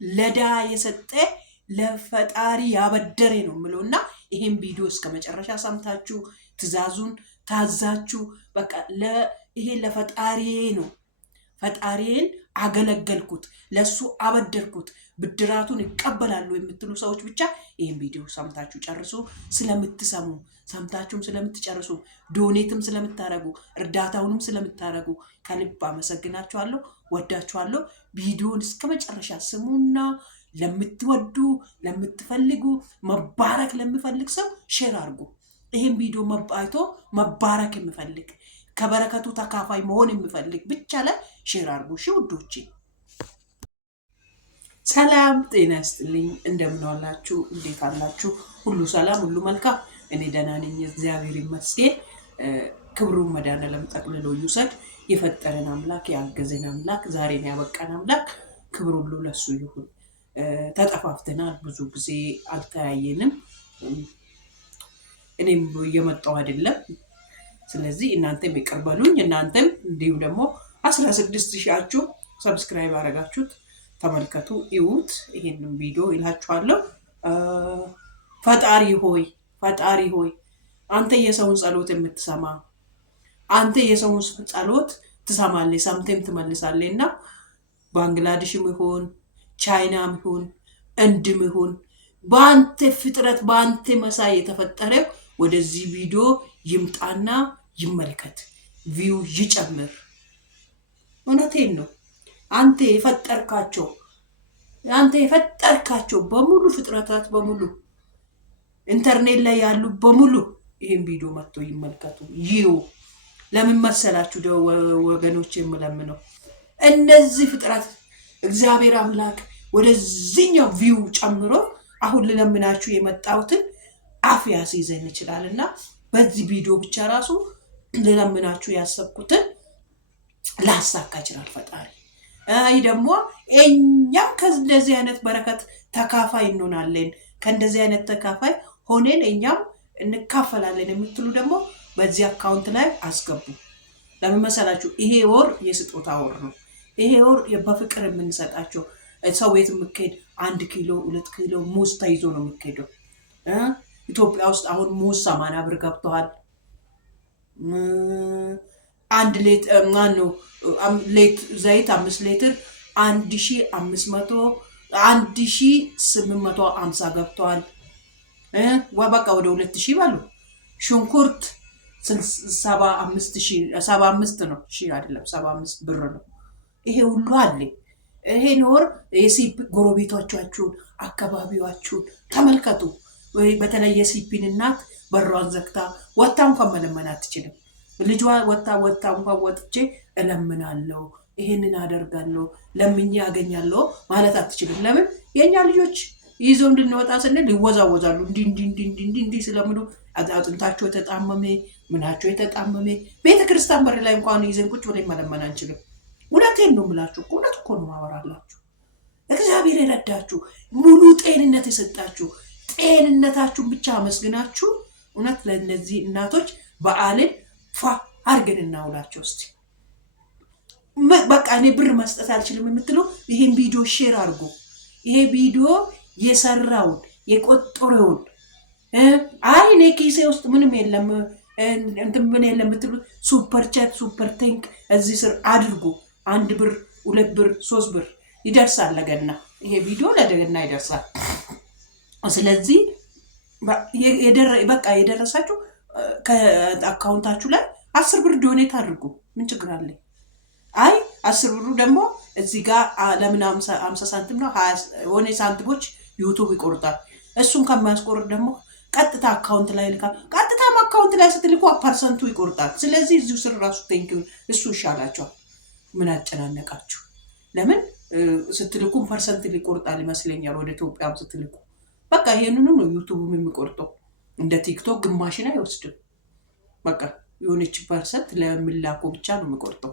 ለዳ የሰጠ ለፈጣሪ ያበደረ ነው ምለውና ይሄን ቪዲዮ እስከ መጨረሻ ሰምታችሁ ትእዛዙን ታዛችሁ በቃ ይሄ ለፈጣሪዬ ነው ፈጣሪዬን አገለገልኩት ለሱ አበደርኩት ብድራቱን ይቀበላሉ የምትሉ ሰዎች ብቻ ይሄን ቪዲዮ ሰምታችሁ ጨርሱ። ስለምትሰሙ ሰምታችሁም ስለምትጨርሱ ዶኔትም ስለምታረጉ እርዳታውንም ስለምታረጉ ከልብ አመሰግናችኋለሁ፣ ወዳችኋለሁ። ቪዲዮን እስከ መጨረሻ ስሙና ለምትወዱ ለምትፈልጉ መባረክ ለምፈልግ ሰው ሼር አድርጉ። ይሄን ቪዲዮ አይቶ መባረክ የሚፈልግ ከበረከቱ ተካፋይ መሆን የሚፈልግ ብቻ ላይ ሼር አድርጉ። እሺ ውዶቼ፣ ሰላም ጤና ይስጥልኝ። እንደምን ዋላችሁ? እንዴት አላችሁ? ሁሉ ሰላም፣ ሁሉ መልካም። እኔ ደህና ነኝ፣ እግዚአብሔር ይመስገን። ክብሩን መድኃኔዓለም ጠቅልሎ ይውሰድ። የፈጠረን አምላክ ያገዘን አምላክ ዛሬን ያበቃን አምላክ ክብር ሁሉ ለሱ ይሁን። ተጠፋፍተናል፣ ብዙ ጊዜ አልተያየንም። እኔም እየመጣሁ አይደለም። ስለዚህ እናንተም ይቀርበሉኝ። እናንተም እንዲሁም ደግሞ 16,000 ሰብስክራይብ አረጋችሁት ተመልከቱ፣ ይውት ይሄንን ቪዲዮ ይላችኋለሁ። ፈጣሪ ሆይ አንተ የሰውን ጸሎት የምትሰማ አንተ የሰውን ጸሎት ትሰማለህ፣ ሰምተም ትመልሳለህና ባንግላዴሽም ይሁን ቻይናም ይሁን እንድም ይሁን በአንተ ፍጥረት በአንተ መሳይ የተፈጠረው ወደዚህ ቪዲዮ ይምጣና ይመልከት፣ ቪው ይጨምር። እውነቴን ነው። አንተ የፈጠርካቸው በሙሉ ፍጥረታት በሙሉ ኢንተርኔት ላይ ያሉ በሙሉ ይሄን ቪዲዮ መጥቶ ይመልከቱ። ለምን መሰላችሁ ወገኖች የምለምነው እነዚህ ፍጥረት እግዚአብሔር አምላክ ወደዚህኛው ቪው ጨምሮ አሁን ልለምናችሁ የመጣሁትን አፍ ያስይዘን ይችላልና በዚህ ቪዲዮ ብቻ ራሱ ልለምናችሁ ያሰብኩትን ላሳካ ይችላል ፈጣሪ። አይ ደግሞ እኛም ከዚህ አይነት በረከት ተካፋይ እንሆናለን። ከእንደዚህ አይነት ተካፋይ ሆነን እኛም እንካፈላለን የምትሉ ደግሞ በዚህ አካውንት ላይ አስገቡ። ለምን መሰላችሁ? ይሄ ወር የስጦታ ወር ነው። ይሄ ወር በፍቅር የምንሰጣቸው ሰው ቤት የምትሄድ 1 ኪሎ 2 ኪሎ ሙዝ ተይዞ ነው የምትሄደው። ኢትዮጵያ ውስጥ አሁን ሙዝ 80 ብር ገብቷል። አንድ ሊትር ዘይት 5 ሊትር 1850 ገብቷል። በቃ ወደ 2000 ባሉ ሽንኩርት 75 ነው፣ አይደለም 75 ብር ነው። ይሄ ሁሉ አለ። ይሄን ወር የሲፕ ጎረቤቶቻችሁን አካባቢያችሁን ተመልከቱ። ወይ በተለይ የሲፒን እናት በሯን ዘግታ ወጣ እንኳን መለመን አትችልም። ልጇ ወጣ እንኳን ወጥቼ እለምናለሁ ይሄንን አደርጋለሁ ለምኜ ያገኛለሁ ማለት አትችልም። ለምን? የኛ ልጆች ይዘው እንድንወጣ ስንል ይወዛወዛሉ። እንዲ ስለምኑ አጥንታቸው የተጣመመ ምናቸው የተጣመመ ቤተክርስቲያን በር ላይ እንኳን ይዘን ቁጭ ብለን መለመን አንችልም። እውነቴን ነው የምላችሁ፣ እውነት እኮ ነው ማወራላችሁ። እግዚአብሔር የረዳችሁ ሙሉ ጤንነት የሰጣችሁ ጤንነታችሁን ብቻ አመስግናችሁ እውነት ለእነዚህ እናቶች በዓልን ፏ አድርገን እናውላቸው። እስቲ በቃ እኔ ብር መስጠት አልችልም የምትሉ ይሄን ቪዲዮ ሼር አድርጉ። ይሄ ቪዲዮ የሰራውን የቆጠረውን እኔ ኪሴ ውስጥ ምንም የለም እንትን ምን የለም የምትሉ ሱፐር ቻት ሱፐር ቴንክ እዚህ ስር አድርጉ። 1 ብር 2 ብር 3 ብር ይደርሳል ለገና። ይሄ ቪዲዮ ለገና ይደርሳል። ስለዚህ በቃ የደረሳችሁ ከአካውንታችሁ ላይ 10 ብር ዶኔት አድርጉ። ምን ችግር አለ? 10 ብሩ ደግሞ እዚህ ጋር ለምን 50 ሳንቲም ነው 20 ሆነ ሳንቲሞች ዩቲዩብ ይቆርጣል። እሱን ከማያስቆርጥ ደግሞ ቀጥታ አካውንት ላይ ልካ ቀጥታ አካውንት ላይ ስትልኩ ፐርሰንቱ ይቆርጣል። ስለዚህ እዚሁ ስር ራሱ ቴንኪው እሱ ይሻላችኋል። ምን አጨናነቃችሁ? ለምን ስትልኩ ፐርሰንት ሊቆርጣል ይመስለኛል ወደ ኢትዮጵያም ስትልኩ። በቃ ይሄንኑ ነው ዩቲዩብም የሚቆርጠው። እንደ ቲክቶክ ግማሽን አይወስድም። በቃ የሆነች ፐርሰንት ለምላኩ ብቻ ነው የሚቆርጠው።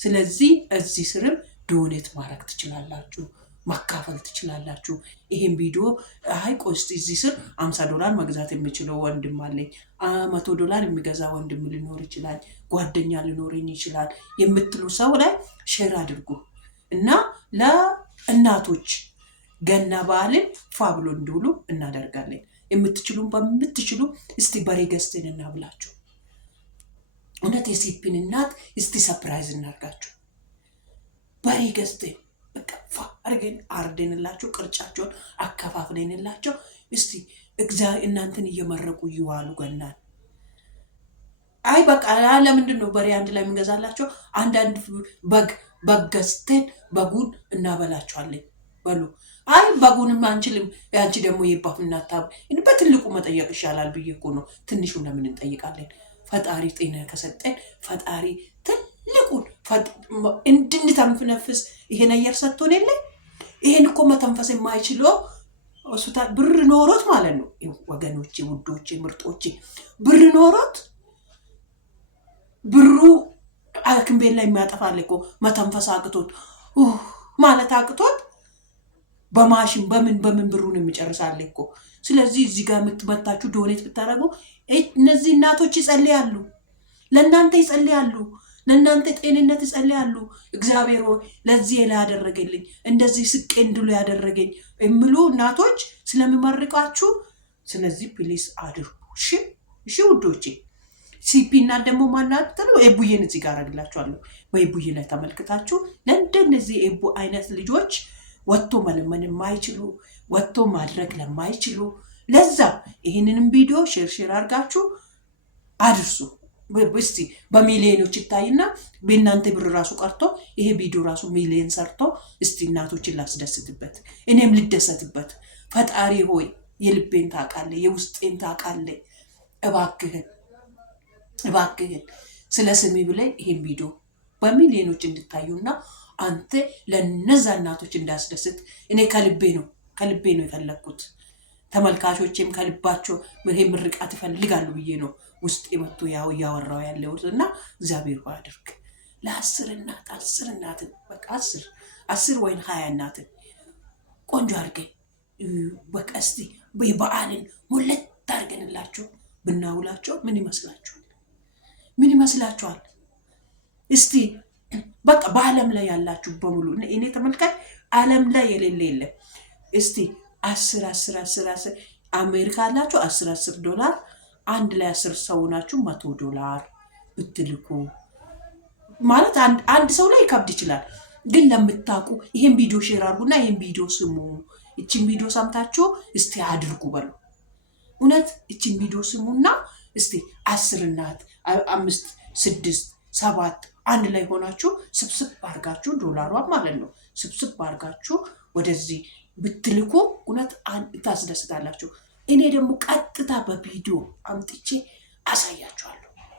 ስለዚህ እዚህ ስርም ዶኔት ማድረግ ትችላላችሁ፣ ማካፈል ትችላላችሁ። ይሄን ቪዲዮ ቆስት እዚህ ስር $50 መግዛት የሚችለው ወንድም አለኝ፣ $100 የሚገዛ ወንድም ሊኖር ይችላል፣ ጓደኛ ሊኖርኝ ይችላል የምትሉ ሰው ላይ ሼር አድርጉ እና ለእናቶች ገና በዓልን ፋ ብሎ እንዲውሉ እናደርጋለን። የምትችሉም በምትችሉ እስቲ በሬ ገዝተን እናብላችሁ። እውነት የሲፒን እናት እስቲ ሰፕራይዝ እናርጋችሁ። በሬ ገዝተን በቃ ፋ አርገን አርደንላቸው ቅርጫቸውን አከፋፍለንላቸው እስቲ እናንተን እየመረቁ ይዋሉ ገናን። አይ በቃ ለምንድን ነው በሬ አንድ ላይ የምንገዛላቸው? አንዳንድ በግ ገዝተን በጉን እናበላቸዋለን። በሉ አይ በጉንም አንችልም፣ ያንቺ ደግሞ የባፍ እናታብ በትልቁ መጠየቅ ይሻላል ብዬ እኮ ነው። ትንሹን ለምን እንጠይቃለን? ፈጣሪ ጤና ከሰጠን ፈጣሪ ትልቁን እንድንተንፍስ ይሄን አየር ሰጥቶን የለ። ይሄን እኮ መተንፈስ የማይችለው ሆስፒታል ብር ኖሮት ማለት ነው ወገኖቼ፣ ውዶቼ፣ ምርጦቼ፣ ብር ኖሮት ብሩ ሐኪም ቤት ላይ የሚያጠፋል እኮ መተንፈስ አቅቶት ማለት አቅቶት በማሽን በምን ብሩን የሚጨርሳል እኮ። ስለዚህ እዚህ ጋር የምትመታችሁ ዶኔት ብታደርጉ እነዚህ እናቶች ይጸልያሉ፣ ለእናንተ ይጸልያሉ፣ ለእናንተ ጤንነት ይጸልያሉ። እግዚአብሔር ሆይ ለዚህ ላይ ያደረገልኝ እንደዚህ ስቄ እንድሉ ያደረገኝ የሚሉ እናቶች ስለሚመርቃችሁ፣ ስለዚህ ፕሊስ አድርጉ። እሺ ውዶቼ። ሲፒ እና ደግሞ ማናት ነው ኤቡዬን እዚህ ጋር አድርግላችኋለሁ። በኤቡዬ ላይ ተመልክታችሁ ለእንደነዚህ ኤቡ አይነት ልጆች ወጥቶ መለመን የማይችሉ ወጥቶ ማድረግ ለማይችሉ ለዛ ይህንንም ቪዲዮ ሼር አድርጋችሁ አድርሱ። እስቲ በሚሊዮኖች ይታይና በእናንተ ብር ራሱ ቀርቶ ይሄ ቪዲዮ ራሱ ሚሊዮን ሰርቶ እስቲ እናቶችን ላስደስትበት፣ እኔም ልደሰትበት። ፈጣሪ ሆይ የልቤን ታውቃለህ፣ የውስጤን ታውቃለህ። እባክህን ስለ ስሚ ብለህ ይሄን ቪዲዮ በሚሊዮኖች እንድታዩና አንተ ለነዛ እናቶች እንዳስደስት እኔ ከልቤ ነው የፈለግኩት። ተመልካቾችም ከልባቸው ይሄ ምርቃት ይፈልጋሉ ብዬ ነው ውስጥ የመጥቶ እያወራው ያለው እና እግዚአብሔር አድርግ ለ10 እናትን በቃ 10 ወይም 20 እናትን ቆንጆ አድርገን በቃ እስቲ በዓልን ሙለት አድርገንላቸው ብናውላቸው ምን ይመስላችኋል? እስቲ በቃ በዓለም ላይ ያላችሁ በሙሉ እኔ ተመልካች ዓለም ላይ የሌለ የለም። እስቲ 10 አሜሪካ ያላችሁ $10 አንድ ላይ 10 ሰው ናችሁ $100 ብትልኩ ማለት አንድ ሰው ላይ ይከብድ ይችላል። ግን ለምታውቁ ይሄን ቪዲዮ ሼር አድርጉና ይሄን ቪዲዮ ስሙ። እቺን ቪዲዮ ሰምታችሁ እስቲ አድርጉ በሉ። እውነት እቺን ቪዲዮ ስሙና እስቲ 10 እናት 5 6 7 አንድ ላይ ሆናችሁ ስብስብ አድርጋችሁ ዶላሯ ማለት ነው ስብስብ አድርጋችሁ ወደዚህ ብትልኩ እውነት ታስደስታላችሁ። እኔ ደግሞ ቀጥታ በቪዲዮ አምጥቼ አሳያችኋለሁ።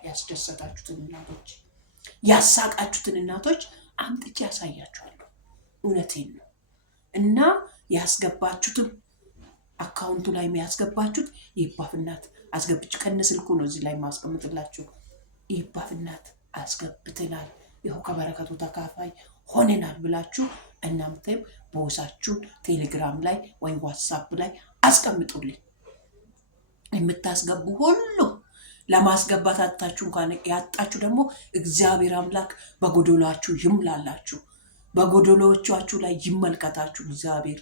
ያስደሰታችሁትን እናቶች፣ ያሳቃችሁትን እናቶች አምጥቼ አሳያችኋለሁ። እውነቴን ነው። እና ያስገባችሁትም አካውንቱ ላይ ያስገባችሁት ይባፍ እናት አስገብች ከነስልኩ ነው እዚህ ላይ ማስቀምጥላችሁ። ይባፍ እናት አስገብተናል፣ ይኸው ከበረከቱ ተካፋይ ሆነናል ብላችሁ እናንተም ቦሳችሁን ቴሌግራም ላይ ወይ ዋትስአፕ ላይ አስቀምጡልኝ። የምታስገቡ ሁሉ ለማስገባት አጣችሁ እንኳን ያጣችሁ ደግሞ እግዚአብሔር አምላክ በጎዶላችሁ ይምላላችሁ፣ በጎዶሎቻችሁ ላይ ይመልከታችሁ። እግዚአብሔር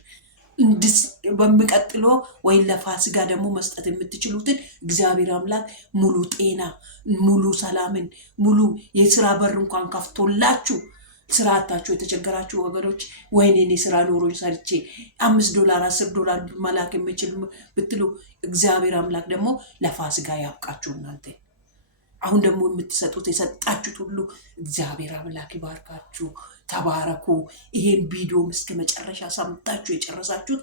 በሚቀጥለው ወይ ለፋሲካ ደግሞ መስጠት የምትችሉትን እግዚአብሔር አምላክ ሙሉ ጤና፣ ሙሉ ሰላምን፣ ሙሉ የስራ በር እንኳን ከፍቶላችሁ ስራ አጣችሁ የተቸገራችሁ ወገኖች ወይኔ እኔ ስራ ኖሮኝ ሰርቼ $5 $10 መላክ የምችል ብትሉ እግዚአብሔር አምላክ ደግሞ ለፋሲካ ያብቃችሁ። እናንተ አሁን ደግሞ የምትሰጡት የሰጣችሁት ሁሉ እግዚአብሔር አምላክ ይባርካችሁ። ተባረኩ። ይሄን ቪዲዮ እስከ መጨረሻ ሰምታችሁ የጨረሳችሁት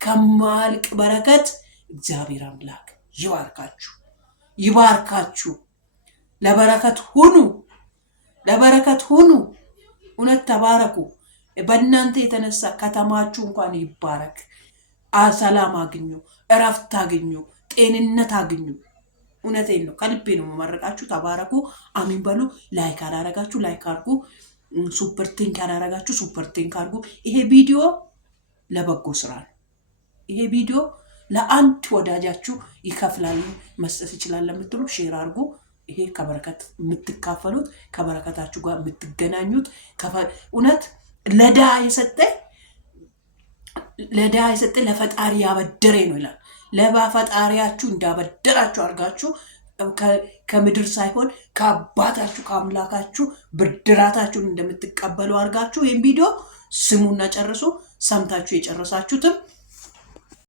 ከማልቅ በረከት እግዚአብሔር አምላክ ይባርካችሁ። ለበረከት ሁኑ። እውነት ተባረኩ። በእናንተ የተነሳ ከተማችሁ እንኳን ይባረክ። ሰላም አግኙ፣ እረፍት አግኙ፣ ጤንነት አግኙ። እውነቴን ነው፣ ከልቤ ነው መመረቃችሁ። ተባረኩ። አሚን በሉ። ላይክ አላረጋችሁ ላይክ አድርጉ። ሱፐር ቲንክ ያላረጋችሁ ሱፐር ቲንክ አድርጉ። ይሄ ቪዲዮ ለበጎ ስራ ነው። ይሄ ቪዲዮ ለአንድ ወዳጃችሁ ይከፍላል መስጠት ይችላል ለምትሉ ሼር አድርጉ። ይሄ ከበረከት የምትካፈሉት ከበረከታችሁ ጋር የምትገናኙት እውነት ለዳ የሰጠ ለድሃ የሰጠ ለፈጣሪ ያበደረ ነው ይላል። ለፈጣሪያችሁ እንዳበደራችሁ አድርጋችሁ ከምድር ሳይሆን ከአባታችሁ ከአምላካችሁ ብድራታችሁን እንደምትቀበሉ አድርጋችሁ ይህን ቪዲዮ ስሙና ጨርሱ። ሰምታችሁ የጨረሳችሁትም